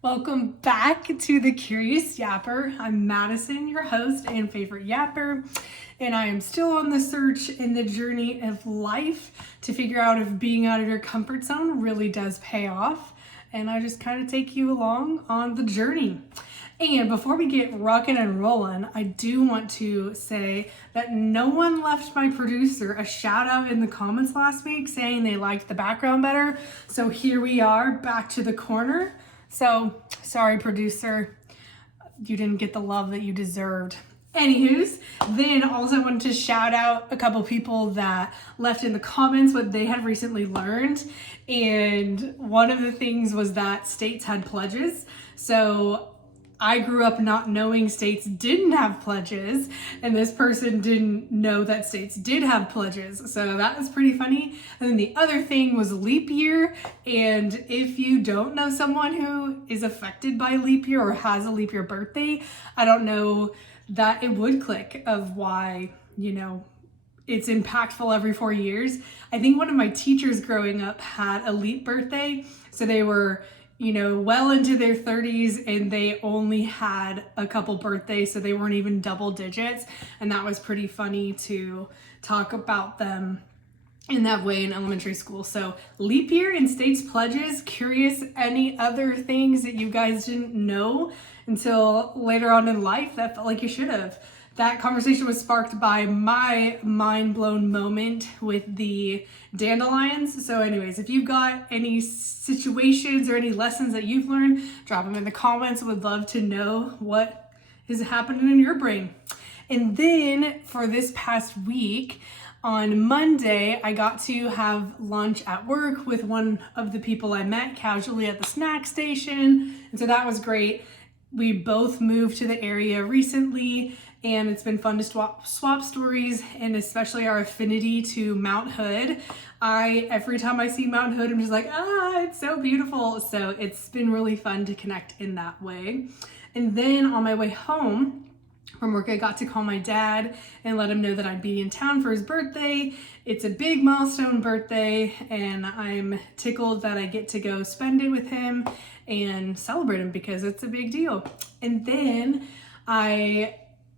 Welcome back to the Curious Yapper. I'm Madison, your host and favorite yapper, and I am still on the search and the journey of life to figure out if being out of your comfort zone really does pay off. And I just kind of take you along on the journey. And before we get rocking and rolling, I do want to say that no one left my producer a shout out in the comments last week saying they liked the background better. So here we are back to the corner. So sorry, producer, you didn't get the love that you deserved. Anywho's, then also wanted to shout out a couple people that left in the comments what they had recently learned. And one of the things was that states had pledges. So I grew up not knowing states didn't have pledges, and this person didn't know that states did have pledges. So that was pretty funny. And then the other thing was leap year. And if you don't know someone who is affected by leap year or has a leap year birthday, I don't know that it would click of why, it's impactful every 4 years. I think one of my teachers growing up had a leap birthday. So they were well into their 30s and they only had a couple birthdays, so they weren't even double digits. And that was pretty funny to talk about them in that way in elementary school. So leap year and states pledges. Curious, any other things that you guys didn't know until later on in life that felt like you should have? That conversation was sparked by my mind blown moment with the dandelions. So anyways, if you've got any situations or any lessons that you've learned, drop them in the comments. Would love to know what is happening in your brain. And then for this past week, on Monday, I got to have lunch at work with one of the people I met casually at the snack station. And so that was great. We both moved to the area recently, and it's been fun to swap stories, and especially our affinity to Mount Hood. Every time I see Mount Hood, I'm just like, it's so beautiful. So it's been really fun to connect in that way. And then on my way home from work, I got to call my dad and let him know that I'd be in town for his birthday. It's a big milestone birthday, and I'm tickled that I get to go spend it with him and celebrate him because it's a big deal. And then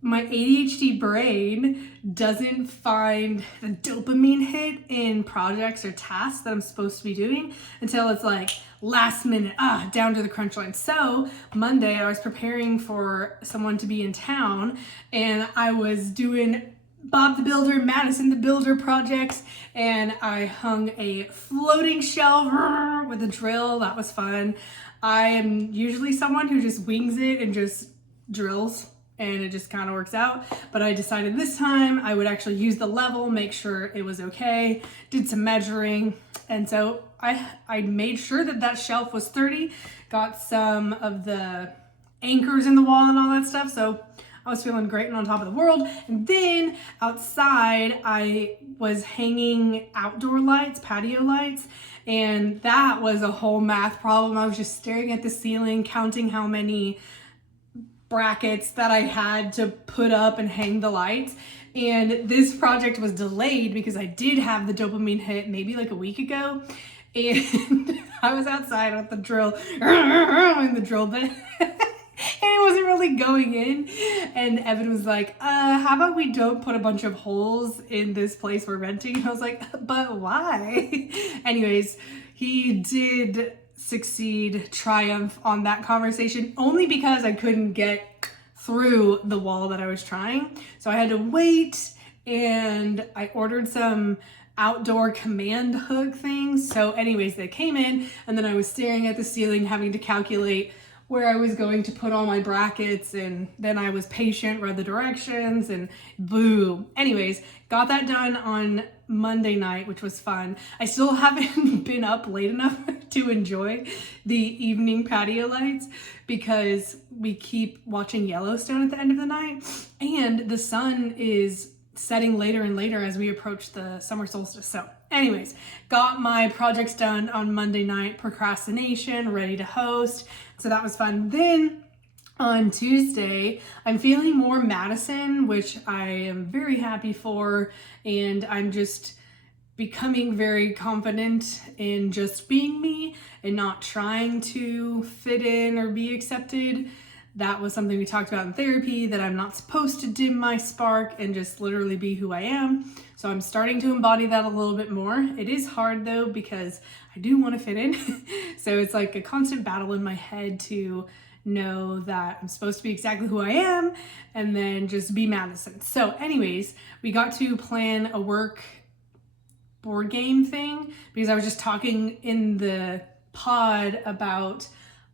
my ADHD brain doesn't find the dopamine hit in projects or tasks that I'm supposed to be doing until it's like last minute, down to the crunch line. So Monday I was preparing for someone to be in town, and I was doing Bob the Builder, Madison the Builder projects, and I hung a floating shelf with a drill. That was fun. I am usually someone who just wings it and just drills, and it just kind of works out. But I decided this time I would actually use the level, make sure it was okay, did some measuring. And so I made sure that shelf was 30, got some of the anchors in the wall and all that stuff. So I was feeling great and on top of the world. And then outside, I was hanging outdoor lights, patio lights, and that was a whole math problem. I was just staring at the ceiling, counting how many brackets that I had to put up and hang the lights. And this project was delayed because I did have the dopamine hit maybe like a week ago. And I was outside with the drill in the drill bit. And it wasn't really going in. And Evan was like, how about we don't put a bunch of holes in this place we're renting? And I was like, but why? Anyways, he did succeed, triumph on that conversation, only because I couldn't get through the wall that I was trying. So I had to wait, and I ordered some outdoor command hook things. So anyways, they came in, and then I was staring at the ceiling, having to calculate where I was going to put all my brackets, and then I was patient, read the directions, and boom. Anyways, got that done on Monday night, which was fun. I still haven't been up late enough to enjoy the evening patio lights because we keep watching Yellowstone at the end of the night, and the sun is setting later and later as we approach the summer solstice. So anyways, got my projects done on Monday night, procrastination, ready to host. So that was fun. Then on Tuesday, I'm feeling more Madison, which I am very happy for. And I'm just becoming very confident in just being me and not trying to fit in or be accepted. That was something we talked about in therapy, that I'm not supposed to dim my spark and just literally be who I am. So I'm starting to embody that a little bit more. It is hard though, because I do want to fit in. So it's like a constant battle in my head to know that I'm supposed to be exactly who I am and then just be Madison. So anyways, we got to plan a work board game thing because I was just talking in the pod about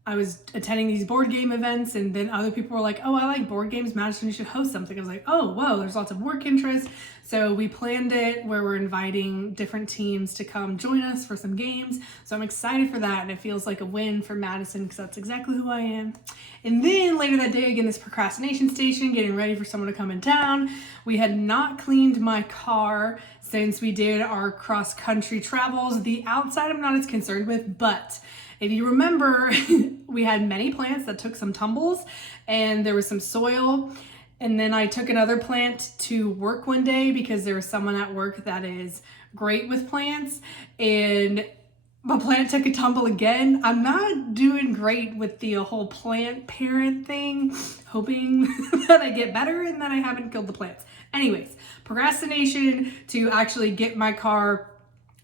I was attending these board game events, and then other people were like, oh, I like board games, Madison, you should host something. I was like, oh, whoa, there's lots of work interest. So we planned it where we're inviting different teams to come join us for some games. So I'm excited for that, and it feels like a win for Madison because that's exactly who I am. And then later that day, again, this procrastination station, getting ready for someone to come in town. We had not cleaned my car since we did our cross-country travels. The outside I'm not as concerned with, but if you remember, we had many plants that took some tumbles and there was some soil. And then I took another plant to work one day because there was someone at work that is great with plants, and my plant took a tumble again. I'm not doing great with the whole plant parent thing, hoping that I get better and that I haven't killed the plants. Anyways, procrastination to actually get my car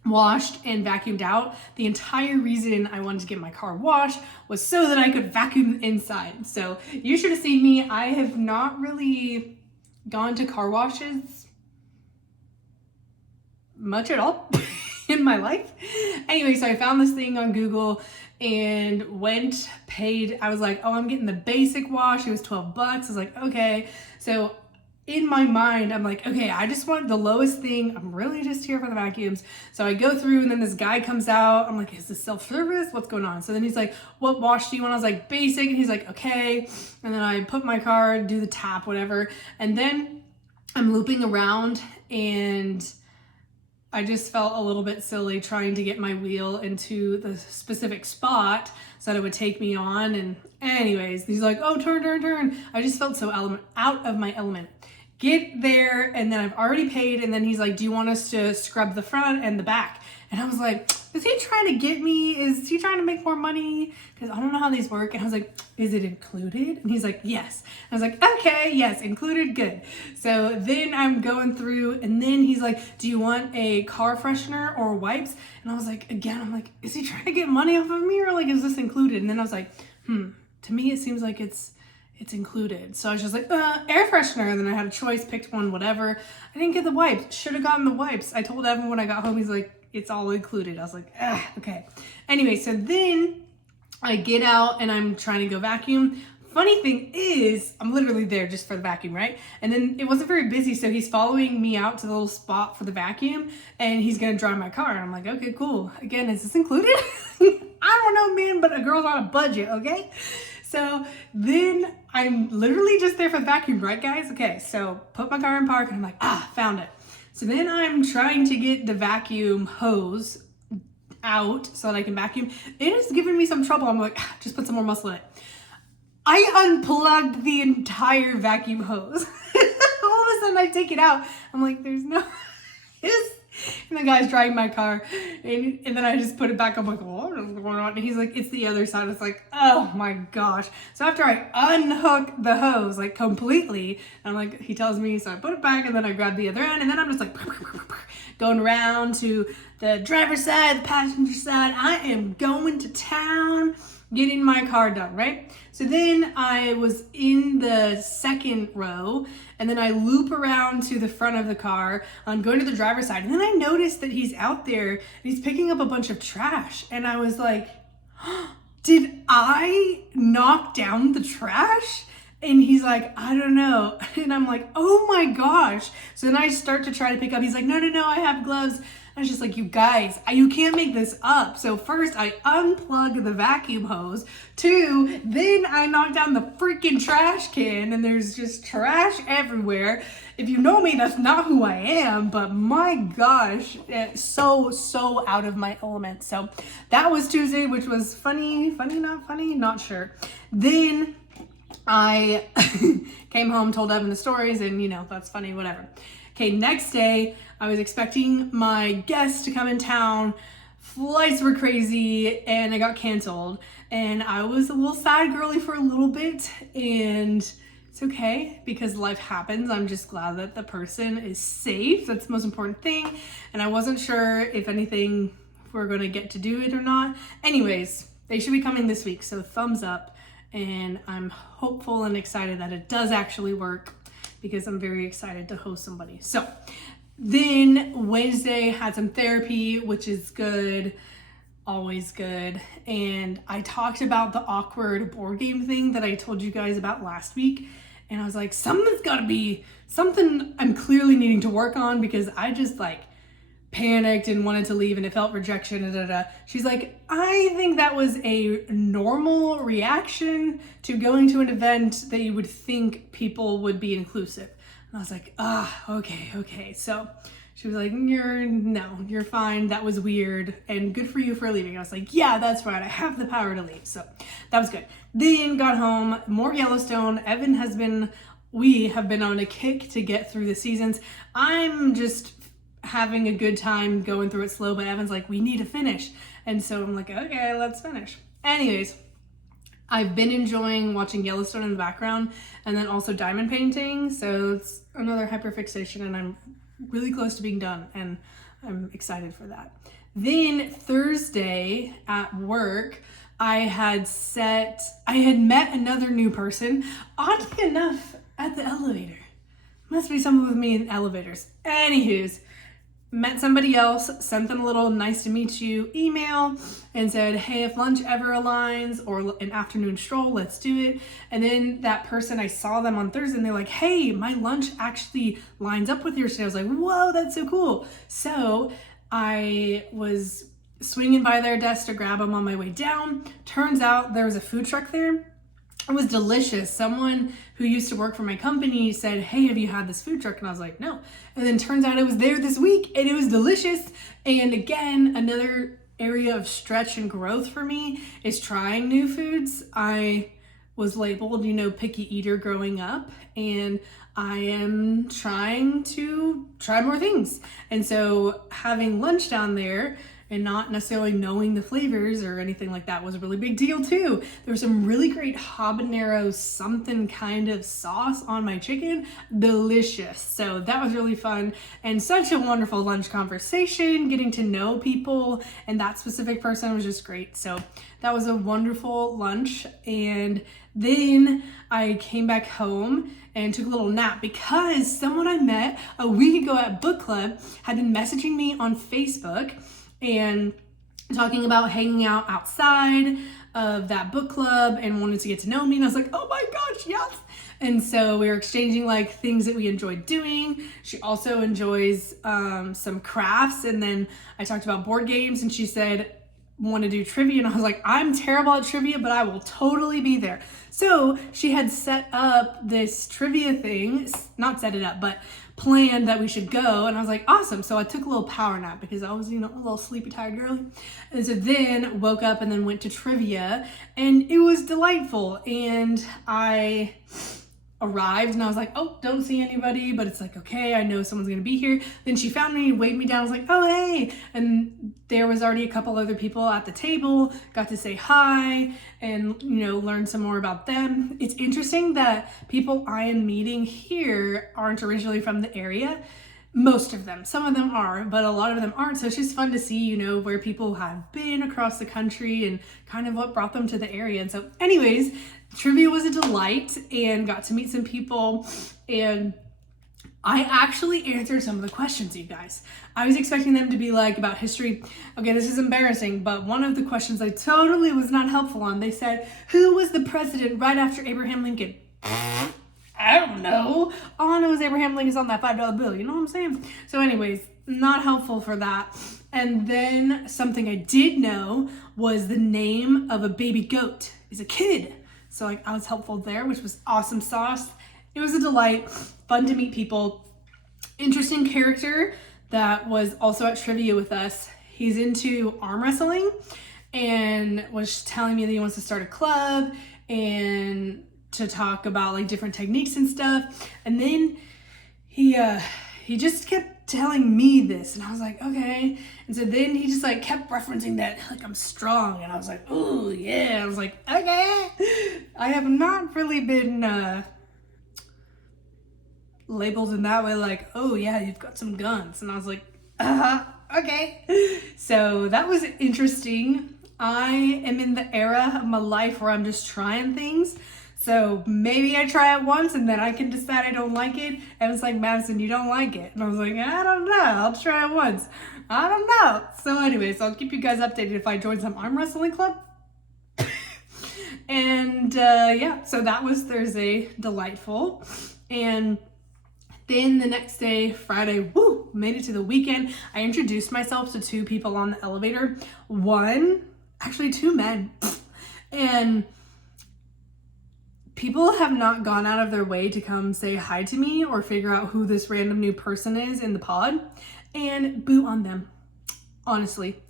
washed and vacuumed out. The entire reason I wanted to get my car washed was so that I could vacuum the inside. So you should have seen me. I have not really gone to car washes much at all in my life. Anyway, so I found this thing on Google and went, paid. I was like, oh, I'm getting the basic wash. It was $12. I was like, okay. So in my mind, I'm like, okay, I just want the lowest thing. I'm really just here for the vacuums. So I go through, and then this guy comes out. I'm like, is this self-service? What's going on? So then he's like, what wash do you want? I was like, basic. And he's like, okay. And then I put my card, do the tap, whatever. And then I'm looping around, and I just felt a little bit silly trying to get my wheel into the specific spot so that it would take me on. And anyways, he's like, oh, turn. I just felt so out of my element. Get there, and then I've already paid, and then he's like, do you want us to scrub the front and the back? And I was like, is he trying to get me? Is he trying to make more money? Because I don't know how these work. And I was like, is it included? And he's like, yes. And I was like, okay, yes, included, good. So then I'm going through, and then he's like, do you want a car freshener or wipes? And I was like, again, I'm like, is he trying to get money off of me, or like, is this included? And then I was like, to me, it seems like it's included. So I was just like, air freshener. And then I had a choice, picked one, whatever. I didn't get the wipes. Should have gotten the wipes. I told Evan when I got home, he's like, it's all included. I was like, okay. Anyway, so then I get out and I'm trying to go vacuum. Funny thing is, I'm literally there just for the vacuum, right? And then it wasn't very busy, so he's following me out to the little spot for the vacuum, and he's gonna dry my car. And I'm like, okay, cool. Again, is this included? I don't know, man, but a girl's on a budget, okay? So then I'm literally just there for the vacuum, right, guys? Okay, so put my car in park, and I'm like, found it. So then I'm trying to get the vacuum hose out so that I can vacuum. It is giving me some trouble. I'm like, just put some more muscle in it. I unplugged the entire vacuum hose. All of a sudden I take it out. I'm like, there's no, and the guy's driving my car, and then I just put it back. I'm like, what is going on? And he's like, it's the other side. It's like, oh my gosh. So after I unhook the hose like completely, I'm like, he tells me, so I put it back, and then I grab the other end, and then I'm just like going around to the driver's side, the passenger side. I am going to town, getting my car done, right? So then I was in the second row, and then I loop around to the front of the car. I'm going to the driver's side, and then I noticed that he's out there and he's picking up a bunch of trash. And I was like, did I knock down the trash? And he's like, I don't know. And I'm like, oh my gosh. So then I start to try to pick up. He's like, no, I have gloves. I was just like, you guys, you can't make this up. So first I unplug the vacuum hose. 2, then I knock down the freaking trash can, and there's just trash everywhere. If you know me, that's not who I am, but my gosh, so out of my element. So that was Tuesday, which was funny, not funny, not sure. Then I came home, told Evan the stories, and that's funny, whatever. Okay, next day, I was expecting my guests to come in town. Flights were crazy and I got canceled. And I was a little sad girly for a little bit, and it's okay because life happens. I'm just glad that the person is safe. That's the most important thing. And I wasn't sure if we're gonna get to do it or not. Anyways, they should be coming this week, so thumbs up. And I'm hopeful and excited that it does actually work because I'm very excited to host somebody. So then Wednesday had some therapy, which is good. Always good. And I talked about the awkward board game thing that I told you guys about last week. And I was like, something's got to be something I'm clearly needing to work on because I just panicked and wanted to leave and it felt rejection. She's like, I think that was a normal reaction to going to an event that you would think people would be inclusive. And I was like, okay. So she was like, you're fine. That was weird and good for you for leaving. I was like, yeah, that's right. I have the power to leave. So that was good. Then got home, more Yellowstone. We have been on a kick to get through the seasons. I'm just having a good time going through it slow, but Evan's like, we need to finish. And so I'm like, okay, let's finish. Anyways, I've been enjoying watching Yellowstone in the background and then also diamond painting. So it's another hyperfixation and I'm really close to being done and I'm excited for that. Then Thursday at work, I had met another new person, oddly enough, at the elevator. Must be something with me in elevators. Anywho's, met somebody else, sent them a little nice to meet you email and said, hey, if lunch ever aligns or an afternoon stroll, let's do it. And then that person, I saw them on Thursday and they're like, hey, my lunch actually lines up with yours today. I was like, whoa, that's so cool. So I was swinging by their desk to grab them on my way down. Turns out there was a food truck there. It was delicious. Someone who used to work for my company said, hey, have you had this food truck? And I was like, no. And then turns out it was there this week and it was delicious. And again, another area of stretch and growth for me is trying new foods. I was labeled, picky eater growing up, and I am trying to try more things. And so having lunch down there and not necessarily knowing the flavors or anything like that was a really big deal too. There was some really great habanero something kind of sauce on my chicken. Delicious. So that was really fun and such a wonderful lunch conversation, getting to know people, and that specific person was just great. So that was a wonderful lunch. And then I came back home and took a little nap because someone I met a week ago at book club had been messaging me on Facebook and talking about hanging out outside of that book club and wanted to get to know me. And I was like, oh my gosh, yes. And so we were exchanging things that we enjoyed doing. She also enjoys some crafts. And then I talked about board games and she said, want to do trivia. And I was like, I'm terrible at trivia, but I will totally be there. So she had set up this trivia thing, not set it up, but planned that we should go. And I was like, awesome. So I took a little power nap because I was, a little sleepy, tired girly. And so then woke up and then went to trivia and it was delightful. And I arrived and I was like, oh, don't see anybody, but it's like, okay, I know someone's gonna be here. Then she found me, waved me down. I was like, oh, hey. And there was already a couple other people at the table, got to say hi and, learn some more about them. It's interesting that people I am meeting here aren't originally from the area. Most of them, some of them are, but a lot of them aren't. So it's just fun to see, where people have been across the country and kind of what brought them to the area. And so anyways, trivia was a delight and got to meet some people, and I actually answered some of the questions, you guys. I was expecting them to be about history. Okay, this is embarrassing, but one of the questions I totally was not helpful on, they said, who was the president right after Abraham Lincoln? I don't know. All I know is Abraham Lincoln's on that $5 bill. You know what I'm saying? So anyways, not helpful for that. And then something I did know was the name of a baby goat is a kid. So I was helpful there, which was awesome sauce. It was a delight, fun to meet people. Interesting character that was also at trivia with us. He's into arm wrestling and was telling me that he wants to start a club and to talk about different techniques and stuff. And then he he just kept telling me this, and I was like, okay. And so then he just like kept referencing that like I'm strong, and I was like, oh yeah. I was like, okay. I have not really been labeled in that way, like, oh yeah, you've got some guns. And I was like, okay. So that was interesting. I am in the era of my life where I'm just trying things. So maybe I try it once and then I can decide I don't like it. And it's like, Madison, you don't like it. And I was like, I don't know. I'll try it once. I don't know. So anyways, I'll keep you guys updated if I join some arm wrestling club. And yeah, so that was Thursday. Delightful. And then the next day, Friday, woo, made it to the weekend. I introduced myself to 2 people on the elevator. Actually 2 men. And people have not gone out of their way to come say hi to me or figure out who this random new person is in the pod. And boo on them, honestly.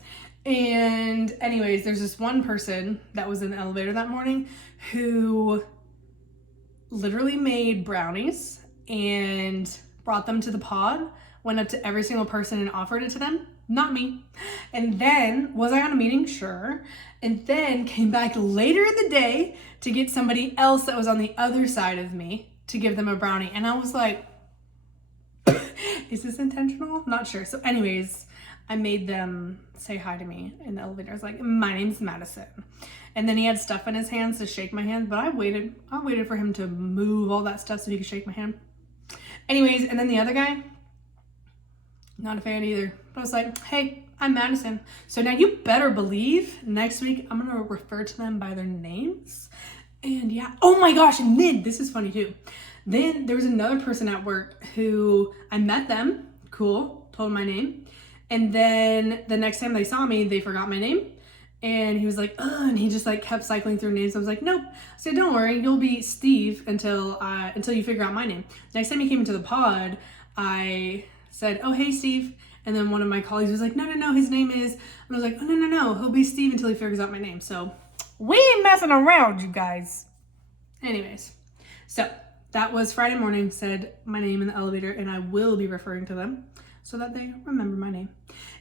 And anyways, there's this one person that was in the elevator that morning who literally made brownies and brought them to the pod, went up to every single person and offered it to them. Not me. And then, was I on a meeting? Sure. And then came back later in the day to get somebody else that was on the other side of me to give them a brownie. And I was like, is this intentional? Not sure. So anyways, I made them say hi to me in the elevator. I was like, my name's Madison. And then he had stuff in his hands to shake my hand, but I waited for him to move all that stuff so he could shake my hand. Anyways, and then the other guy, not a fan either. But I was like, hey, I'm Madison. So now you better believe next week I'm gonna refer to them by their names. And yeah, oh my gosh, and then, this is funny too. Then there was another person at work who I met them, cool, told them my name. And then the next time they saw me, they forgot my name. And he was like, and he just like kept cycling through names. I was like, nope. I said, don't worry, you'll be Steve until you figure out my name. Next time he came into the pod, I said, oh, hey, Steve. And then one of my colleagues was like, no, his name is, and I was like, oh, no, he'll be Steve until he figures out my name. So we ain't messing around, you guys. Anyways, so that was Friday morning, said my name in the elevator, and I will be referring to them so that they remember my name.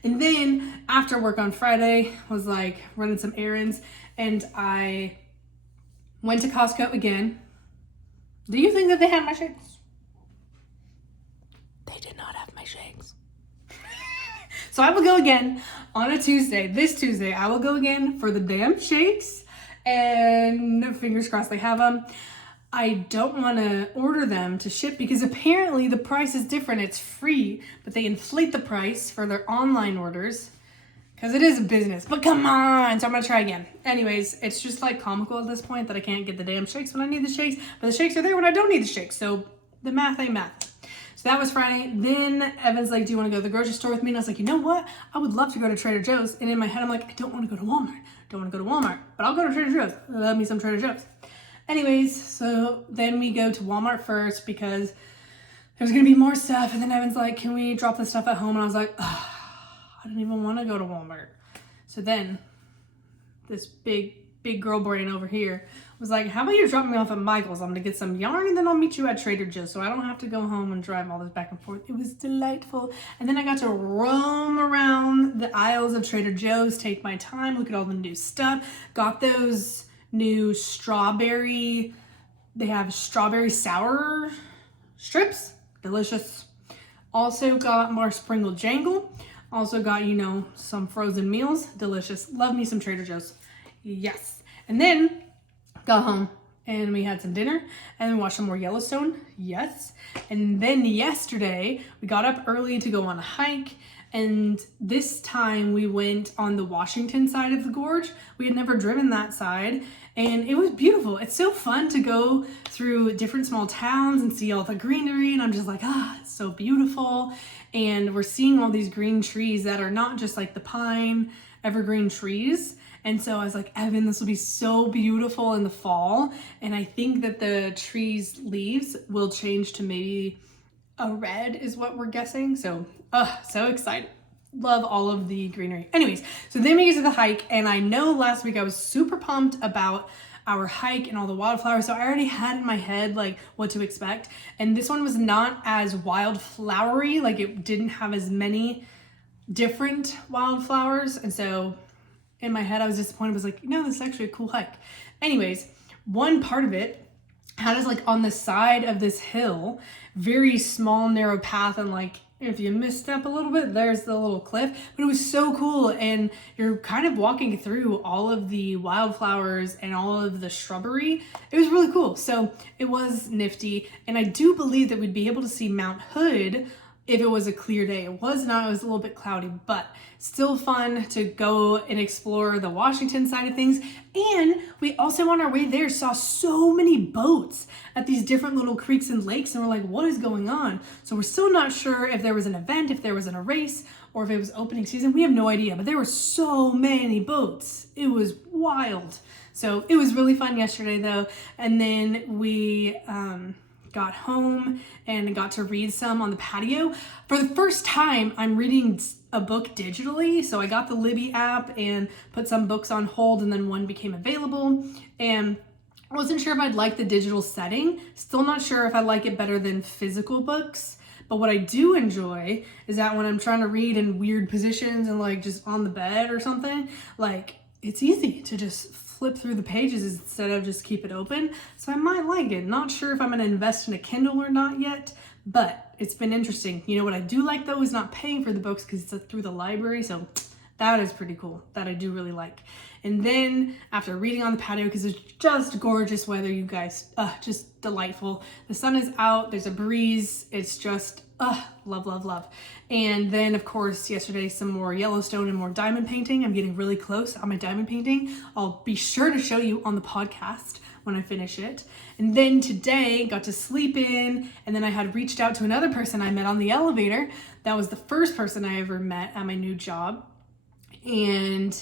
And then after work on Friday, was like running some errands, and I went to Costco again. Do you think that they had my shakes? They did not have my shakes. So I will go again on a Tuesday. This Tuesday, I will go again for the damn shakes, and fingers crossed they have them. I don't want to order them to ship because apparently the price is different. It's free, but they inflate the price for their online orders because it is a business. But come on, so I'm gonna try again. Anyways, it's just like comical at this point that I can't get the damn shakes when I need the shakes, but the shakes are there when I don't need the shakes. So the math ain't math. So that was Friday. Then Evan's like, do you want to go to the grocery store with me? And I was like, you know what? I would love to go to Trader Joe's. And in my head, I'm like, I don't want to go to Walmart. But I'll go to Trader Joe's. Love me some Trader Joe's. Anyways, so then we go to Walmart first because there's going to be more stuff. And then Evan's like, can we drop the stuff at home? And I was like, I don't even want to go to Walmart. So then this big girl brain over here was like, how about you drop me off at Michael's? I'm going to get some yarn and then I'll meet you at Trader Joe's so I don't have to go home and drive all this back and forth. It was delightful. And then I got to roam around the aisles of Trader Joe's, take my time, look at all the new stuff. Got those new strawberry, they have strawberry sour strips, delicious. Also got more Sprinkle Jangle. Also got, some frozen meals, delicious. Love me some Trader Joe's. Yes. And then got home and we had some dinner and then watched some more Yellowstone. Yes. And then yesterday we got up early to go on a hike, and this time we went on the Washington side of the gorge. We had never driven that side and it was beautiful. It's so fun to go through different small towns and see all the greenery, and I'm just like, it's so beautiful. And we're seeing all these green trees that are not just like the pine evergreen trees. And so I was like, Evan, this will be so beautiful in the fall. And I think that the trees' leaves will change to maybe a red is what we're guessing. So, so excited. Love all of the greenery. Anyways, so then we get to the hike, and I know last week I was super pumped about our hike and all the wildflowers. So I already had in my head like what to expect. And this one was not as wildflowery, like it didn't have as many different wildflowers. And so in my head, I was disappointed. I was like, this is actually a cool hike. Anyways, one part of it had us like on the side of this hill, very small, narrow path. And like, if you misstep a little bit, there's the little cliff, but it was so cool. And you're kind of walking through all of the wildflowers and all of the shrubbery. It was really cool. So it was nifty. And I do believe that we'd be able to see Mount Hood if it was a clear day. It was not, it was a little bit cloudy, but still fun to go and explore the Washington side of things. And we also on our way there saw so many boats at these different little creeks and lakes, and we're like, what is going on? So we're still not sure if there was an event, if there was a race, or if it was opening season. We have no idea, but there were so many boats. It was wild. So it was really fun yesterday though. And then we got home and got to read some on the patio. For the first time, I'm reading a book digitally. So I got the Libby app and put some books on hold, and then one became available. And I wasn't sure if I'd like the digital setting. Still not sure if I like it better than physical books. But what I do enjoy is that when I'm trying to read in weird positions and like just on the bed or something, like it's easy to just flip through the pages instead of just keep it open. So I might like it. Not sure if I'm gonna invest in a Kindle or not yet, but it's been interesting. You know what I do like though is not paying for the books because it's through the library. So that is pretty cool. That I do really like. And then after reading on the patio, because it's just gorgeous weather, you guys, just delightful. The sun is out, there's a breeze. It's just, love, love, love. And then of course, yesterday, some more Yellowstone and more diamond painting. I'm getting really close on my diamond painting. I'll be sure to show you on the podcast when I finish it. And then today got to sleep in, and then I had reached out to another person I met on the elevator. That was the first person I ever met at my new job. And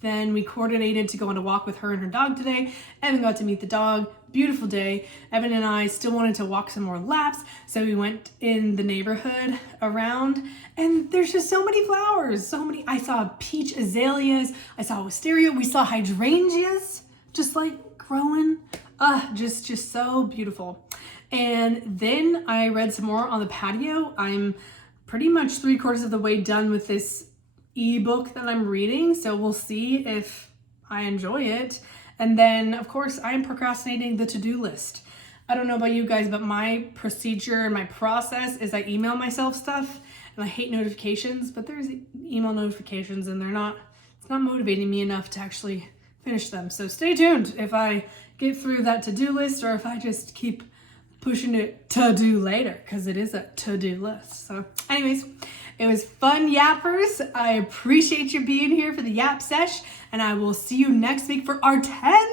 then we coordinated to go on a walk with her and her dog today. Evan got to meet the dog. Beautiful day. Evan and I still wanted to walk some more laps, so we went in the neighborhood around, and there's just so many flowers. So many. I saw peach azaleas. I saw wisteria. We saw hydrangeas just like growing. Just so beautiful. And then I read some more on the patio. I'm pretty much 3/4 of the way done with this ebook that I'm reading, so we'll see if I enjoy it. And then of course I am procrastinating the to-do list. I don't know about you guys, but my procedure and my process is I email myself stuff, and I hate notifications, but there's email notifications and it's not motivating me enough to actually finish them. So stay tuned if I get through that to-do list, or if I just keep pushing it to do later, because it is a to-do list. So anyways, it was fun, yappers. I appreciate you being here for the Yap Sesh, and I will see you next week for our 10th